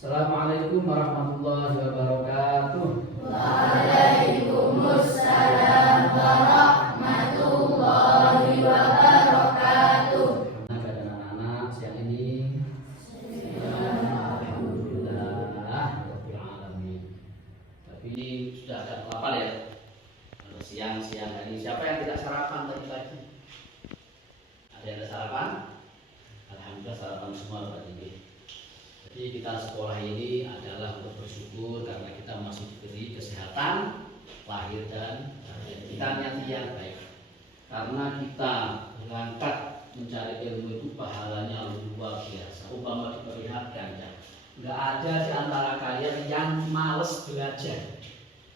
Assalamualaikum warahmatullahi wabarakatuh. Waalaikumsalam warahmatullahi wabarakatuh. Keadaan anak-anak siang ini? Alhamdulillah Rabbil Alamin. Tapi sudah agak lapar ya. Siang-siang hari siapa yang tidak sarapan tadi pagi? Ada yang tidak sarapan? Alhamdulillah sarapan semua Pak Didi. Jadi kita sekolah ini adalah untuk bersyukur karena kita masih diberi kesehatan lahir dan batin. Kita niat yang baik. Karena kita berangkat mencari ilmu itu pahalanya luar biasa. Umpama diperlihatkan ya. Nggak ada di antara kalian yang males belajar.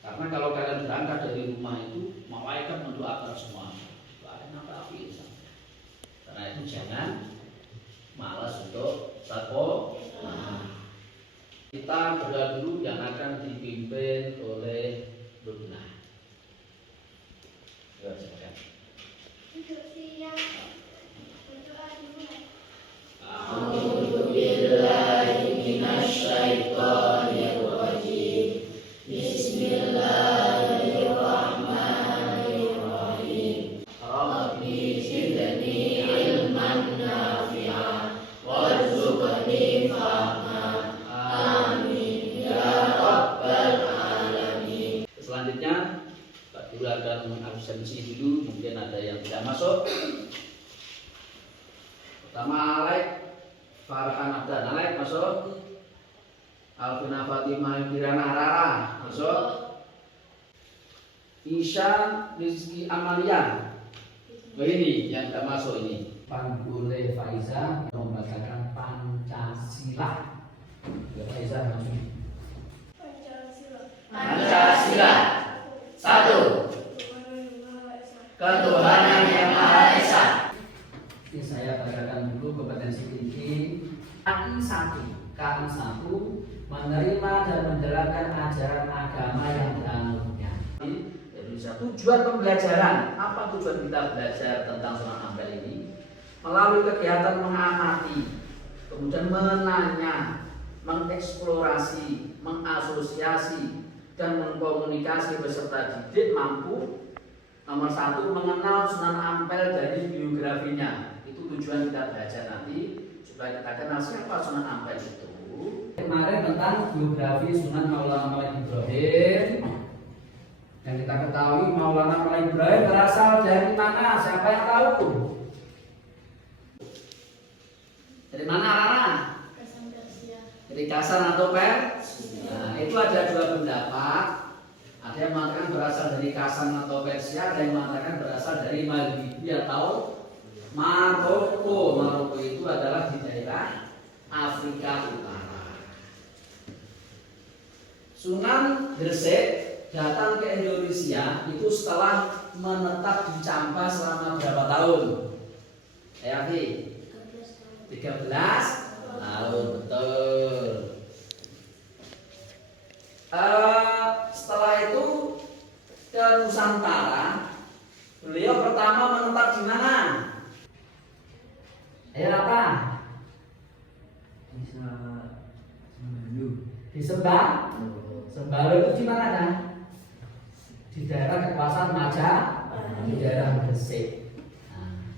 Karena kalau kalian berangkat dari rumah itu malaikat mendoakan semua. Doain apa api karena itu jangan malas untuk sekolah. Kita berdoa dulu yang akan dipimpin oleh Luna. Ya, silakan. Untuk siang berdoa dimulai. A'udzubillahi minasyaitonirrajim. Bismillahirrahmanirrahim. Rabbi zidni ilman nafi'an warzuqni fahma. Amin ya rabbal alamin. Selanjutnya Pak Guru akan mengabsensi dulu, mungkin ada yang tidak masuk. Pertama Alek Farhan Abdan, Alek masuk. Alvina Fatimah Kirana Rara masuk. Isya Rizky Amalia. Ini yang tidak masuk ini. Panggule Faiza membacakan Pancasila. Ya Faiza langsung. Pancasila. Satu. Ketuhanan yang Maha Esa. Ini saya bacakan dulu kompetensi inti. KI1 menerima dan menjalankan ajaran agama yang dianutnya. Indonesia. Tujuan pembelajaran, apa tujuan kita belajar tentang Sunan Ampel ini? Melalui kegiatan mengamati, kemudian menanya, mengeksplorasi, mengasosiasi, dan mengkomunikasi beserta didik mampu. Nomor 1, mengenal Sunan Ampel dari biografinya. Itu tujuan kita belajar nanti, supaya kita kenal siapa Sunan Ampel itu. Kemarin tentang biografi Sunan Maulana Malik Ibrahim. Yang kita ketahui Maulana Malik Ibrahim berasal dari mana? Siapa yang tahu? Dari mana Rana? Dari Kasan atau Persia? Nah, itu ada dua pendapat. Ada yang mengatakan berasal dari Kasan atau Persia, ada yang mengatakan berasal dari Maghribi atau Maroko. Maroko itu adalah di daerah Afrika Utara. Sunan Gresik datang ke Indonesia itu setelah menetap di Campa selama berapa tahun? Yafi? 13 tahun, betul. Setelah itu ke Nusantara, beliau pertama menetap di mana? Apa? Di Sembaro itu di mana kan? Di daerah kekuasaan di daerah Gresik. Nah,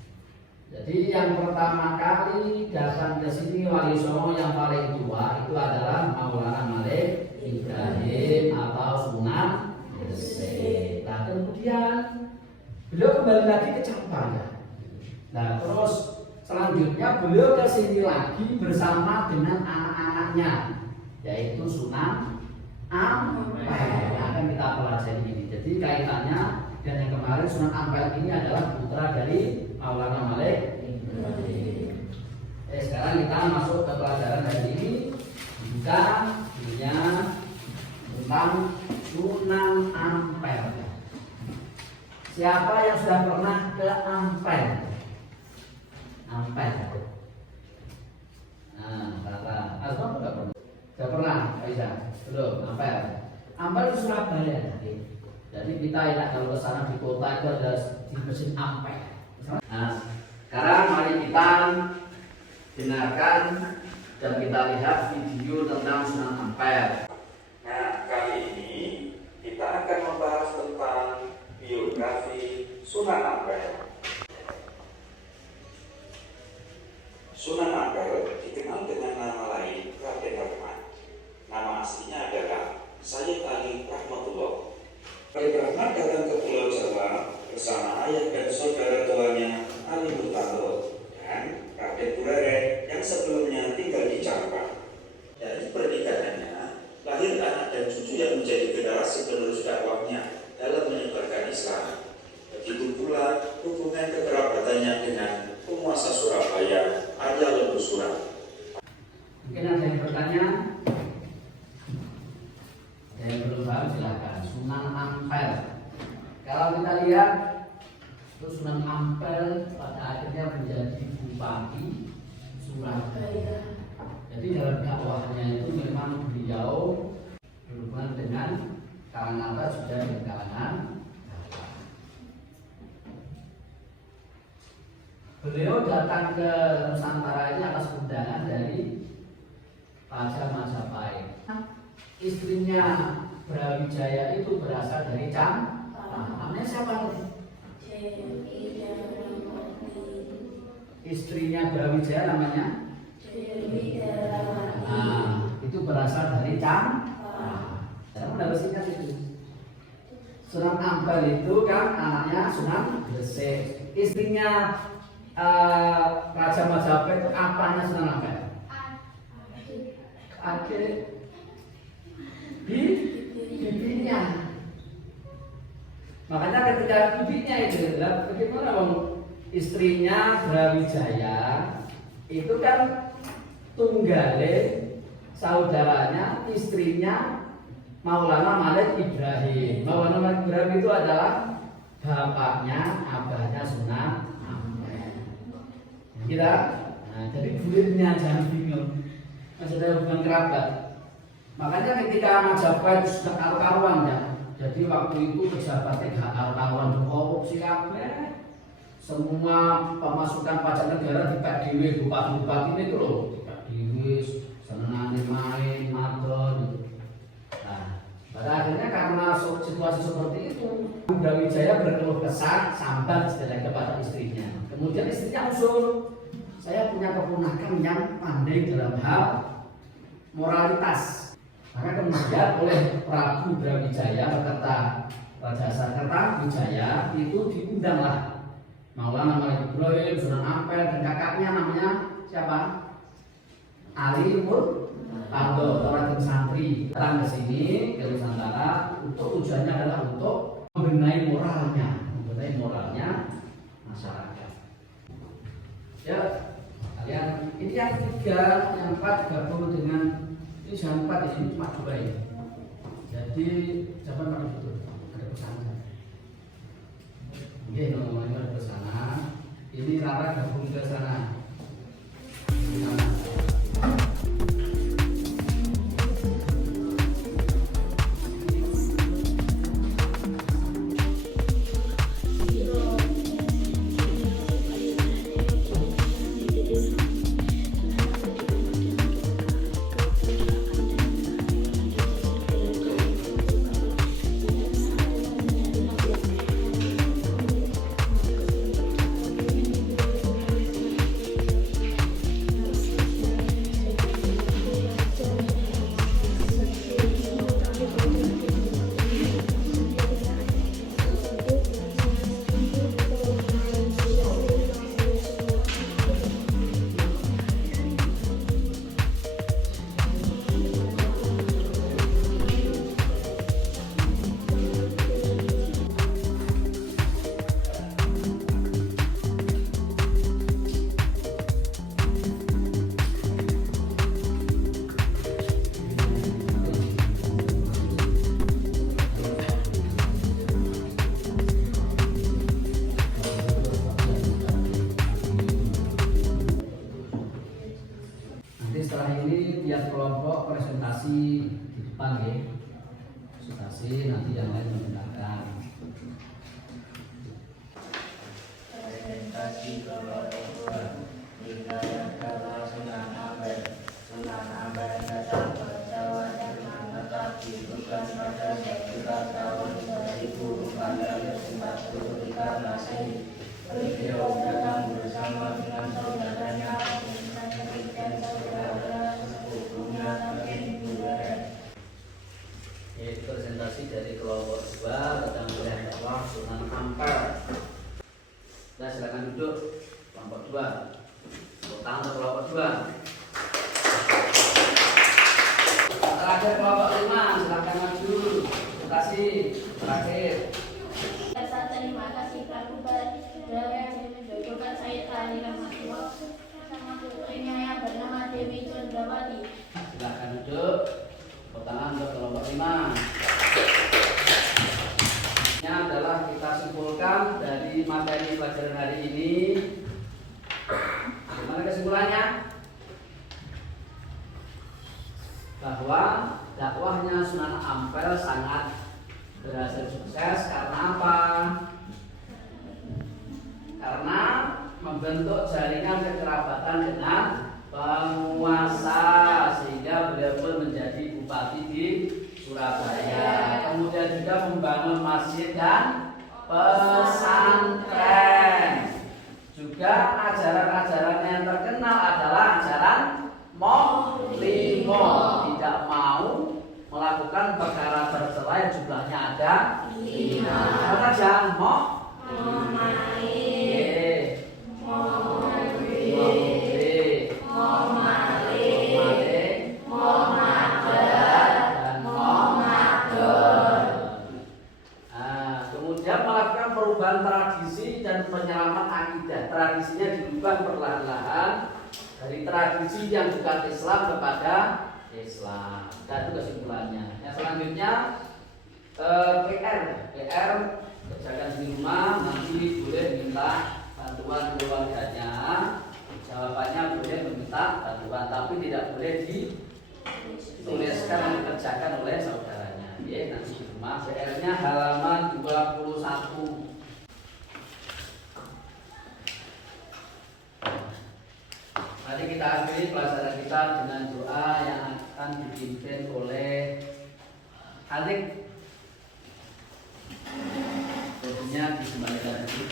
jadi yang pertama kali datang ke sini Wali Songo yang paling tua itu adalah Maulana Malik Ibrahim atau Sunan Gresik. Nah kemudian beliau kembali lagi ke Campa. Nah terus selanjutnya beliau ke sini lagi bersama dengan anak-anaknya, yaitu Sunan Ampel. Akan kita pelajari ini. Jadi kaitannya dan yang kemarin Sunan Ampel ini adalah putra dari Maulana Malik Ibrahim. Sekarang kita masuk ke pelajaran hari ini. Buka dunia tentang Sunan Ampel. Siapa yang sudah pernah ke Ampel? Ampel. Nah, kata Azman enggak pernah. Sudah pernah, Aisyah? Belum, Ampel. Ampel itu Surabaya. Jadi kita enak kalau ke sana di kota itu ada di mesin Ampel. Nah, sekarang mari kita dengarkan dan kita lihat video tentang Sunan Ampel. Nah, kali ini kita akan membahas tentang biografi Sunan Ampel. Sunan Ampel dikenal dengan nama lain Raden Rahmat. Nama aslinya adalah Sayyid Ali Rahmatullah. Raden Rahmat datang ke Pulau Jawa bersama ayah dan saudara tuanya Ali Murtado dan Raden Burere yang sebelumnya tinggal di Jawa. Dari pernikahannya lahir anak dan cucu yang menjadi generasi penerus dakwahnya dalam menyebarkan Islam. Begitu pula hubungan kekerabatannya dengan penguasa Surabaya, Arya Lembu Surat. Mungkin ada yang bertanya? Ada yang belum paham silakan. Sunan Ampel. Kalau kita lihat, itu Sunan Ampel pada akhirnya menjadi bupati Surabaya. Jadi dalam dakwahnya itu memang beliau berhubungan dengan kalangan atas juga dengan kalangan bawah. Beliau datang ke Nusantara ini atas undangan dari Raja Majapahit. Istrinya Brawijaya itu berasal dari namanya siapa? Istrinya Brawijaya namanya? Nah, itu berasal dari Saya mendapat singkat itu. Sunan Ampel itu kan anaknya Sunan Gresik. Istrinya Raja Majapahit itu apanya Sunan Ampel? Adik bibinya. Makanya ketika bibinya itu, bagaimana istrinya Brawijaya itu kan tunggalin saudaranya, istrinya Maulana Malik Ibrahim. Maulana Malik Ibrahim itu adalah bapaknya, abahnya Sunan Ampel. Kita, nah, jadi bulirnya jangan bingung. Masih ada hubungan kerabat. Makanya ketika Majapahit sudah karu-karuan ya. Jadi waktu itu pejabatnya gak karu-karuan, korupsi kabeh. Semua pemasukan pajak negara dipak dhewe bupati-bupati ini tuh loh, dipak dhewe senengane main madon. Nah, pada akhirnya karena situasi seperti itu, Brawijaya berkeluh kesah sambat istilahnya kepada istrinya. Kemudian istrinya usul, saya punya keponakan yang pandai dalam hal moralitas. Maka kemudian oleh Prabu Brawijaya beserta Raja Kertawijaya itu diundanglah Maulana Malik Ibrahim, Sunan Ampel, dan kakaknya namanya siapa? Ali Murtado, Raden Santri. Datang ke sini ke Nusantara untuk tujuannya adalah untuk membenahi moralnya masyarakat. Ya, kalian ini yang tiga, yang empat gabung dengan ini jangan empat ini cuma dua ya. Jadi jangan pakai itu ada pesanan. Oke, ngomongin ke sana. Ini Rara gabung ke sana. tiap kelompok presentasi di depan ya. Presentasi nanti yang lain mendengarkan. Presentasi kelompok wilayah Sunan Ampel. Beliau datang bersama dengan saudaranya untuk menyakitkan saudara sepupunya tapi bulan. Presentasi dari kelompok 2 tentang wilayah dakwah Sunan Ampel. Nah, silakan duduk kelompok 2. Tepuk tangan untuk kelompok 2. Terakhir kelompok 5, silakan maju. Terima kasih. Terakhir. Terima kasih Prabu Badra yang menjodohkan saya tadi Rahmatullah sama putrinya yang bernama Dewi Condrawati. Silakan duduk. Tepuk tangan untuk kelompok 5. Ini adalah kita simpulkan dari materi pelajaran hari ini. Bagaimana kesimpulannya? Bahwa dakwahnya Sunan Ampel sangat berhasil sukses karena apa? Karena membentuk jaringan kekerabatan dengan penguasa sehingga beliau pun menjadi bupati di Surabaya. Kemudian juga membangun masjid dan pesantren. Juga ajaran-ajaran yang terkenal adalah ajaran Moklimo, tidak mau melakukan perkara bercerai jumlahnya ada 5. Apa saja? Kemudian melakukan perubahan tradisi dan penyelaman akidah. Tradisinya dirubah perlahan-lahan dari tradisi yang bukan Islam kepada Islam. Dan itu kesimpulannya. Yang selanjutnya PR kerjakan di rumah, nanti boleh minta bantuan keluarganya. Jawabannya boleh meminta bantuan, tapi tidak boleh dituliskan dan dikerjakan oleh saudaranya. Ya, nanti di rumah. PR-nya halaman 21. Mari kita akhiri pelajaran kita dengan doa yang akan dipimpin oleh Alik. Doanya dikembalikan lagi.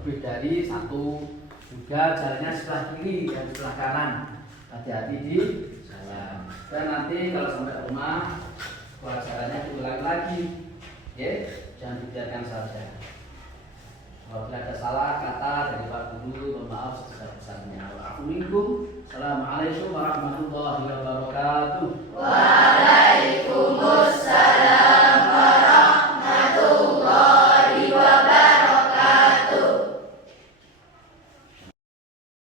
Lebih dari 1, juga jalannya sebelah kiri dan sebelah kanan. Hati-hati di jalan. Dan nanti kalau sampai rumah pelajarannya diulang lagi, ya, jangan dibiarkan saja. Apabila ada salah kata dari Pak Guru, mohon maaf sebesar-besarnya. Assalamualaikum warahmatullahi wabarakatuh.